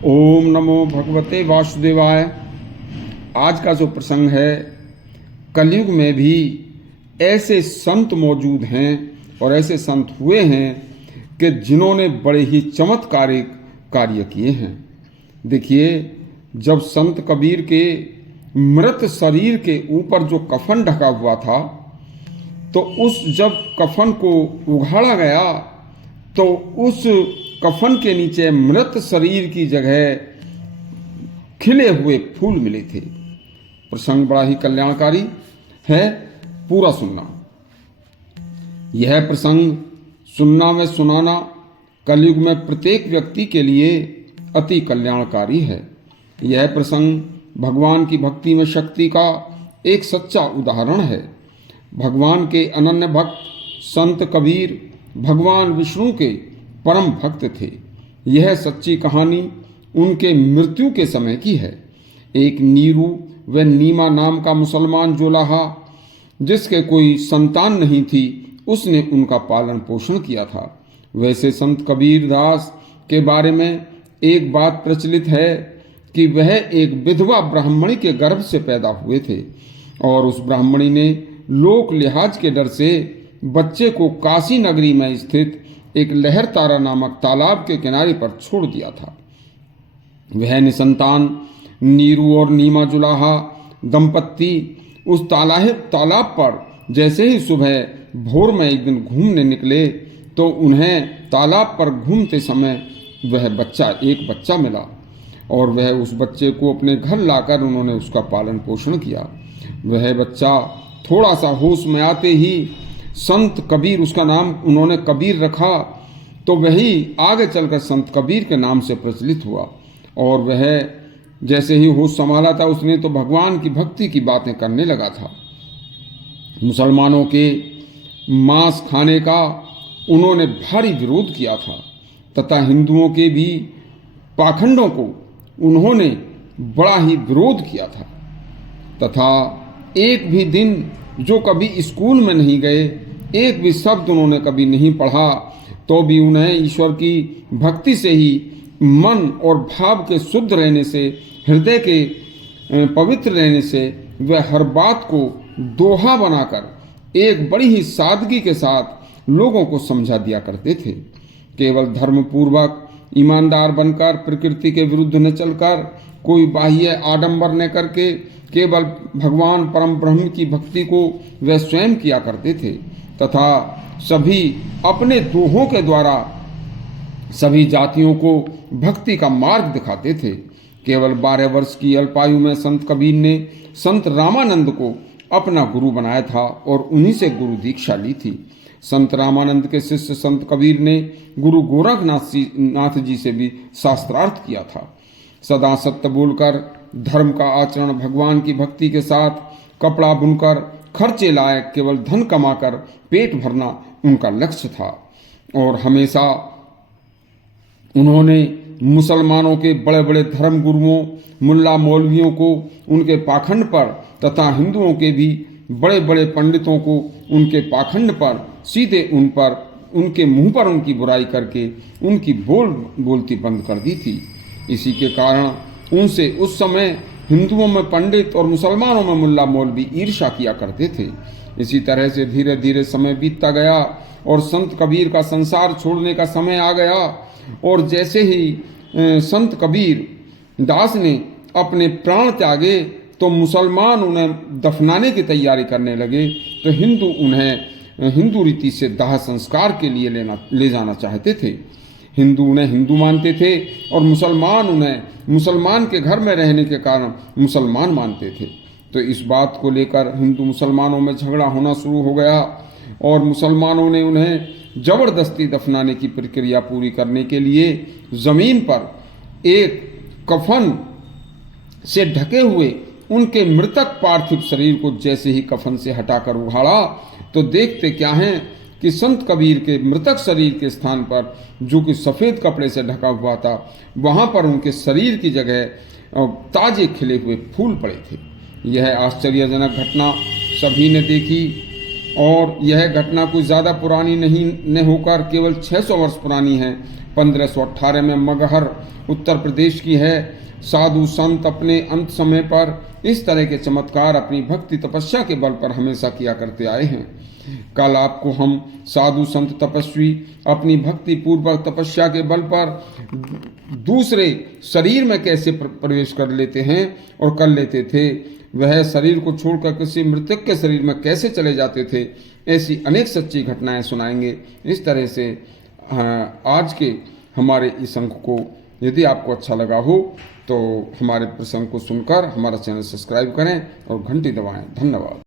ओम नमो भगवते वासुदेवाय। आज का जो प्रसंग है, कलयुग में भी ऐसे संत मौजूद हैं और ऐसे संत हुए हैं कि जिन्होंने बड़े ही चमत्कारिक कार्य किए हैं। देखिए, जब संत कबीर के मृत शरीर के ऊपर जो कफन ढका हुआ था, तो जब कफन को उघाड़ा गया तो उस कफन के नीचे मृत शरीर की जगह खिले हुए फूल मिले थे। प्रसंग बड़ा ही कल्याणकारी है, पूरा सुनना। यह प्रसंग सुनना व सुनाना कलयुग में प्रत्येक व्यक्ति के लिए अति कल्याणकारी है। यह प्रसंग भगवान की भक्ति में शक्ति का एक सच्चा उदाहरण है। भगवान के अनन्य भक्त संत कबीर भगवान विष्णु के परम भक्त थे। यह सच्ची कहानी उनके मृत्यु के समय की है। एक नीरू व नीमा नाम का मुसलमान जोलाहा, जिसके कोई संतान नहीं थी, उसने उनका पालन पोषण किया था। वैसे संत कबीर दास के बारे में एक बात प्रचलित है कि वह एक विधवा ब्राह्मणी के गर्भ से पैदा हुए थे और उस ब्राह्मणी ने लोक लिहाज के डर से बच्चे को काशी नगरी में स्थित एक लहर तारा नामक तालाब के किनारे पर छोड़ दिया था। वह निसंतान नीरू और नीमा जुलाहा दंपत्ति उस तालाब पर जैसे ही सुबह भोर में एक दिन घूमने निकले तो उन्हें तालाब पर घूमते समय एक बच्चा मिला और वह उस बच्चे को अपने घर लाकर उन्होंने उसका पालन पोषण किया। वह बच्चा थोड़ा सा होश में आते ही संत कबीर, उसका नाम उन्होंने कबीर रखा, तो वही आगे चलकर संत कबीर के नाम से प्रचलित हुआ। और वह जैसे ही होश संभाला था, उसने तो भगवान की भक्ति की बातें करने लगा था। मुसलमानों के मांस खाने का उन्होंने भारी विरोध किया था तथा हिंदुओं के भी पाखंडों को उन्होंने बड़ा ही विरोध किया था तथा एक भी दिन जो कभी स्कूल में नहीं गए, एक भी शब्द उन्होंने कभी नहीं पढ़ा, तो भी उन्हें ईश्वर की भक्ति से ही मन और भाव के शुद्ध रहने से, हृदय के पवित्र रहने से वह हर बात को दोहा बनाकर एक बड़ी ही सादगी के साथ लोगों को समझा दिया करते थे। केवल धर्मपूर्वक ईमानदार बनकर, प्रकृति के विरुद्ध न चलकर, कोई बाह्य आडंबर न करके केवल भगवान परम ब्रह्म की भक्ति को वे स्वयं किया करते थे तथा सभी अपने दोहों के द्वारा सभी जातियों को भक्ति का मार्ग दिखाते थे। केवल 12 वर्ष की अल्पायु में संत कबीर ने संत रामानंद को अपना गुरु बनाया था और उन्हीं से गुरु दीक्षा ली थी। संत रामानंद के शिष्य संत कबीर ने गुरु गोरखनाथ जी से भी शास्त्रार्थ किया था। सदा सत्य बोलकर, धर्म का आचरण, भगवान की भक्ति के साथ कपड़ा बुनकर, खर्चे लायक केवल धन कमाकर पेट भरना उनका लक्ष्य था। और हमेशा उन्होंने मुसलमानों के बड़े बड़े धर्म गुरुओं, मुल्ला मौलवियों को उनके पाखंड पर तथा हिंदुओं के भी बड़े बड़े पंडितों को उनके पाखंड पर सीधे उनके मुंह पर उनकी बुराई करके उनकी बोलती बंद कर दी थी। इसी के कारण उनसे उस समय हिंदुओं में पंडित और मुसलमानों में मुल्ला मौलवी ईर्ष्या किया करते थे। इसी तरह से धीरे धीरे समय बीतता गया और संत कबीर का संसार छोड़ने का समय आ गया। और जैसे ही संत कबीर दास ने अपने प्राण त्यागे तो मुसलमान उन्हें दफनाने की तैयारी करने लगे, तो हिंदू उन्हें हिंदू रीति से दाह संस्कार के लिए ले जाना चाहते थे। हिंदू उन्हें हिंदू मानते थे और मुसलमान उन्हें मुसलमान के घर में रहने के कारण मुसलमान मानते थे। तो इस बात को लेकर हिंदू मुसलमानों में झगड़ा होना शुरू हो गया और मुसलमानों ने उन्हें जबरदस्ती दफनाने की प्रक्रिया पूरी करने के लिए जमीन पर एक कफन से ढके हुए उनके मृतक पार्थिव शरीर को जैसे ही कफन से हटाकर उघाड़ा, तो देखते क्या हैं कि संत कबीर के मृतक शरीर के स्थान पर जो कि सफ़ेद कपड़े से ढका हुआ था, वहाँ पर उनके शरीर की जगह ताजे खिले हुए फूल पड़े थे। यह आश्चर्यजनक घटना सभी ने देखी और यह घटना कोई ज़्यादा पुरानी नहीं होकर केवल 600 वर्ष पुरानी है 1518 में मगहर उत्तर प्रदेश की है। साधु संत अपने अंत समय पर इस तरह के चमत्कार अपनी भक्ति तपस्या के बल पर हमेशा किया करते आए हैं। कल आपको हम साधु संत तपस्वी अपनी भक्ति पूर्वक तपस्या के बल पर दूसरे शरीर में कैसे प्रवेश कर लेते हैं और कर लेते थे, वह शरीर को छोड़कर किसी मृतक के शरीर में कैसे चले जाते थे, ऐसी अनेक सच्ची घटनाएं सुनाएंगे। इस तरह से आज के हमारे इस अंक को यदि आपको अच्छा लगा हो तो हमारे प्रसंग को सुनकर हमारा चैनल सब्सक्राइब करें और घंटी दबाएं। धन्यवाद।